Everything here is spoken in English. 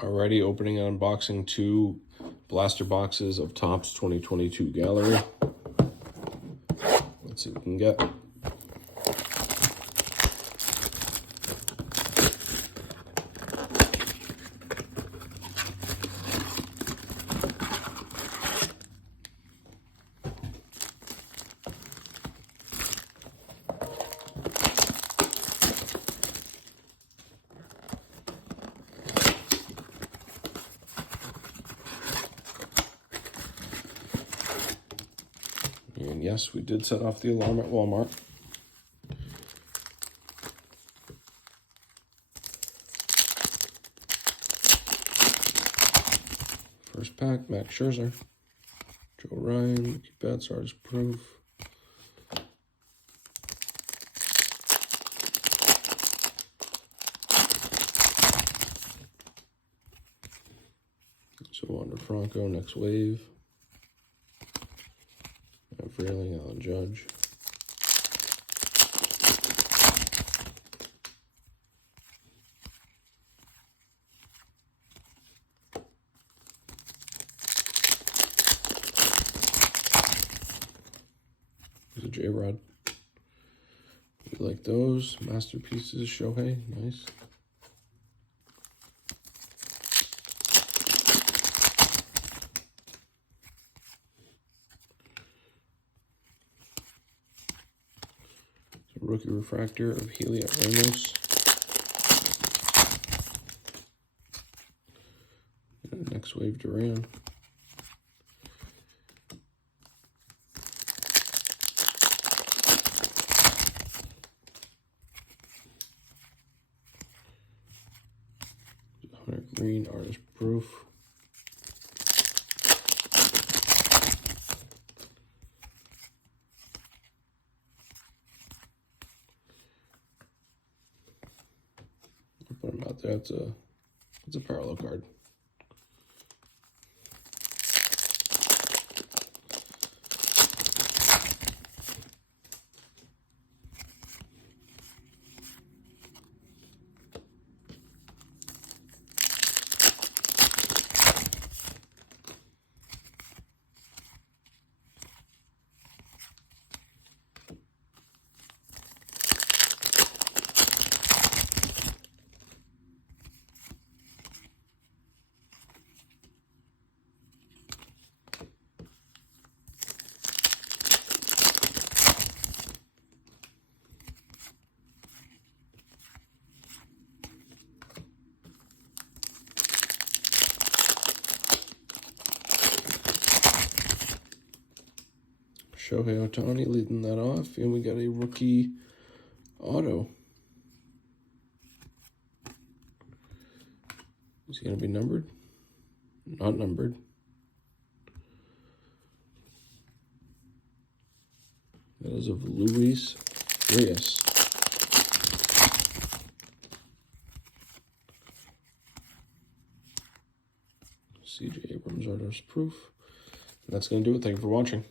Alrighty, opening and unboxing 2 blaster boxes of Topps 2022 Gallery. Let's see what we can get. And yes, we did set off the alarm at Walmart. First pack, Max Scherzer, Joe Ryan, Mookie Betts, Artist Proof. So Wander Franco, Next Wave. Frailing, Alan Judge. There's a J-Rod. We like those. Masterpieces, Shohei, nice. Rookie refractor of Healy at Ramos. Next Wave Duran. Hunter Green, Artist Proof. Put them out there. It's a parallel card. Shohei Ohtani leading that off, and we got a rookie auto. Is he going to be numbered? Not numbered. That is of Luis Frias. C.J. Abrams, Artist Proof. And that's going to do it. Thank you for watching.